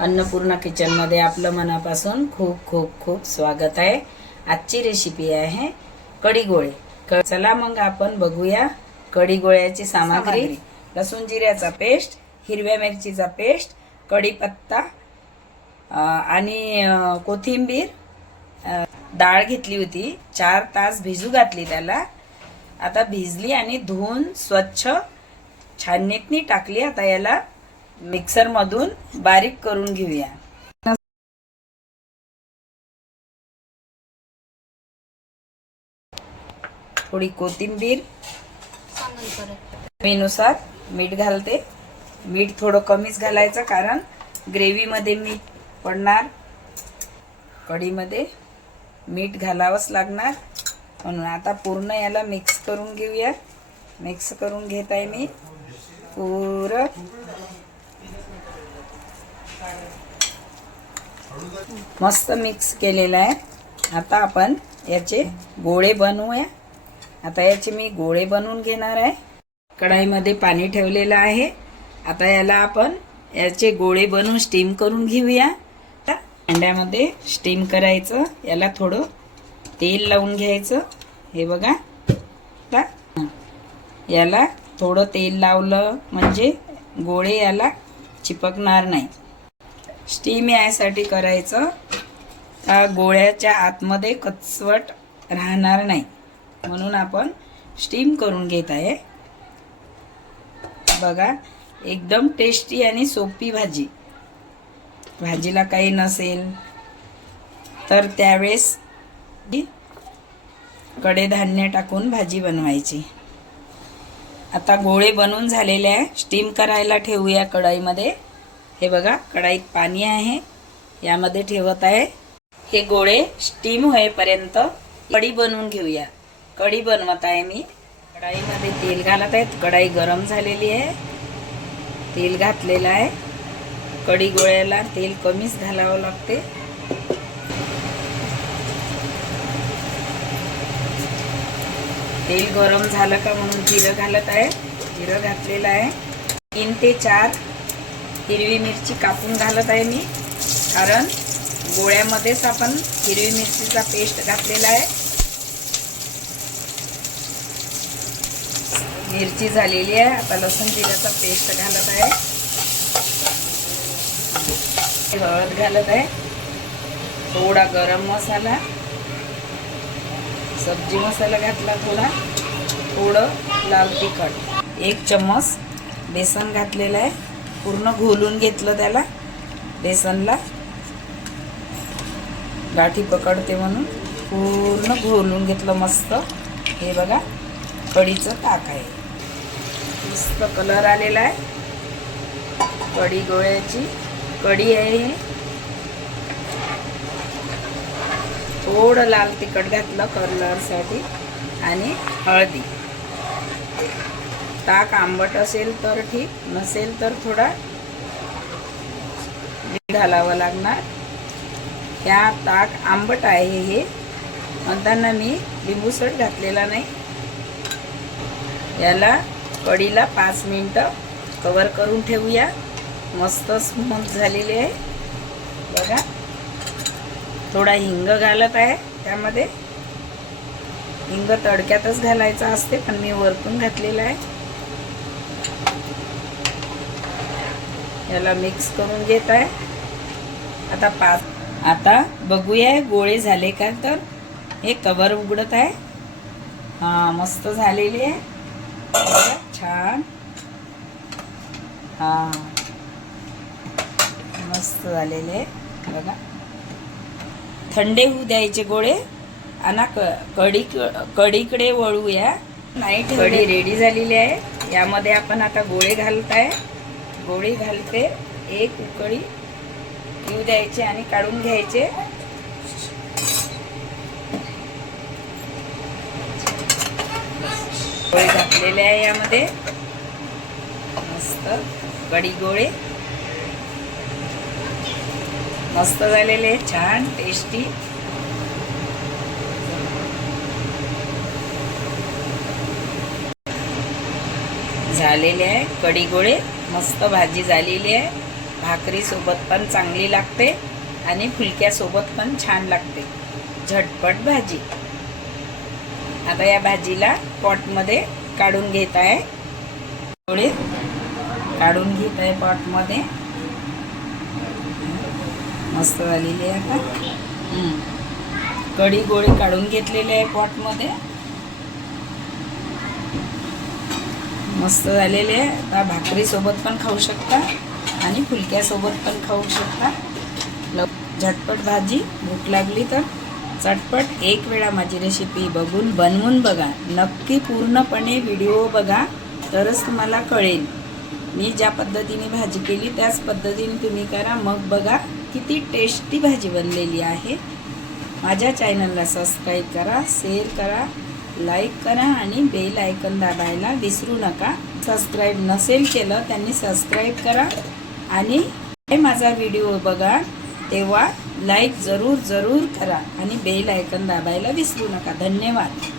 अन्नपूर्णा किचनमध्ये आपलं मनापासून खूप खूप खूप स्वागत आहे. आजची रेसिपी आहे कढी गोळे क- चला मग आपण बघूया कढी गोळ्याची सामग्री. लसूण जिऱ्याचा पेस्ट हिरव्या मिरचीचा पेस्ट कढीपत्ता आणि कोथिंबीर. डाळ घेतली होती. चार तास भिजू घातली त्याला. आता भिजली आणि धुवून स्वच्छ छाननीतनी टाकली. आता याला मिक्सरमधून बारीक करून घेऊया. थोडी कोथिंबीर. चवीनुसार मीठ घालते. मीठ थोडं कमीच घालायचं कारण ग्रेव्हीमध्ये मीठ पडणार. कढीमध्ये मीठ घालावंच लागणार. म्हणून आता पूर्ण याला मिक्स करून घेऊया. मिक्स करून घेत आहे मी. पुरं मस्त मिक्स केलेलं आहे. आता आपण याचे गोळे बनवूया. आता याचे मी गोळे बनवून घेणार आहे. कढाईमध्ये पाणी ठेवलेलं आहे. आता याला आपण याचे गोळे बनवून स्टीम करून घेऊया. आता अंड्यामध्ये स्टीम करायचं. याला थोडं तेल लावून घ्यायचं. हे बघा. आता याला थोडं तेल लावलं म्हणजे गोळे याला चिपकणार नाही. स्टीम यासाठी करायचं. का गोळ्याच्या आतमध्ये कचवट राहणार नाही. म्हणून आपण स्टीम करून घेत आहे. बघा एकदम टेस्टी आणि सोपी भाजी. भाजीला काही नसेल तर त्यावेळेस कडेधान्य टाकून भाजी बनवायची. आता गोळे बनवून झालेले आहे. स्टीम करायला ठेवूया कढाईमध्ये. हे बघा कढाईत पाणी आहे. यामध्ये ठेवत आहे. हे गोळे स्टीम होईपर्यंत कढी बनवून घेऊया. कढी बनवत आहे मी. कढाईमध्ये तेल घालत आहेत. कढाई गरम झालेली आहे. तेल घातलेलं आहे. कढी गोळ्याला तेल कमीच घालावं लागते. तेल गरम झालं का म्हणून जिरं घालत आहे. जिरं घातलेलं आहे. तीन ते चार हिरवी मिरची कापून घालत आहे मी. कारण गोळ्यामध्येच आपण हिरवी मिरचीचा पेस्ट घातलेला आहे. मिरची झालेली आहे. आता लसूण जिऱ्याचा पेस्ट घालत आहे. हळद घालत आहे. थोडा गरम मसाला. सब्जी मसाला घातला थोडा. थोडं लाल तिखट. एक चम्मच बेसन घातलेलं आहे. पूर्ण घोलून घेतलं त्याला बेसनला. गाठी पकडते म्हणून पूर्ण घोलून घेतलं मस्त. हे बघा कढीचं ताक आहे. मस्त कलर आलेला आहे. कढी गोळ्याची कढी आहे ही. थोडं लाल तिखट घातलं कलरसाठी आणि हळदी. ताक आंबट असेल तर ठीक नसेल तर थोडा घालावं लागणार. त्या ताक आंबट आहे हे. म्हणताना मी लिंबूसट घातलेला नाही. याला कढीला पाच मिनटं कवर करून ठेवूया. मस्त स्मूथ झालेली आहे. बघा. थोडा हिंग घालत आहे त्यामध्ये. हिंग तडक्यातच घालायचा असते पण मी वरतून घातलेला आहे. याला मिक्स करून घेत आहे आता पाच आता बघूया गोळे झाले का तर? हे कवर उघडत आहे. हा मस्त झालेली आहे. छान. हा. मस्त झालेले आहे. बघा. थंडे होऊ द्यायचे गोळे. आणि क कढी कढीकडे वळूया. नाही कढी रेडी झालेली आहे. यामध्ये आपण आता गोळे घालत आहे गोळी घालते. एक उकळी येऊ द्यायचे आणि काढून घ्यायचे. गोळे घातलेले आहे यामध्ये. मस्त कडी गोळे. मस्त झालेले छान टेस्टी झालेले आहे. कढी गोळे मस्त भाजी झालेली आहे. भाकरीसोबत पण चांगली लागते आणि फुलक्यासोबत पण छान लागते. झटपट भाजी. आता या भाजीला पॉटमध्ये काढून घेत आहे. थोडे काढून घेत आहे पॉटमध्ये. मस्त झालेली आहे आता. कढी गोळे काढून घेतलेले आहे पॉटमध्ये. मस्त झालेले आहे. आता भाकरीसोबत पण खाऊ शकता आणि फुलक्यासोबत पण खाऊ शकता. ल झटपट भाजी भूक लागली तर. चटपट एक वेळा माझी रेसिपी बघून बनवून बघा. नक्की पूर्णपणे व्हिडिओ बघा तरच तुम्हाला कळेल. मी ज्या पद्धतीने भाजी केली त्याच पद्धतीने तुम्ही करा. मग बघा किती टेस्टी भाजी बनलेली आहे. माझ्या चॅनलला सबस्क्राईब करा शेअर करा. लाईक करा आणि बेल आयकन दाबायला विसरू नका. सबस्क्राईब नसेल केलं त्यांनी सबस्क्राईब करा. आणि हे माझा व्हिडिओ बघा तेव्हा लाईक जरूर जरूर करा आणि बेल आयकन दाबायला विसरू नका. धन्यवाद.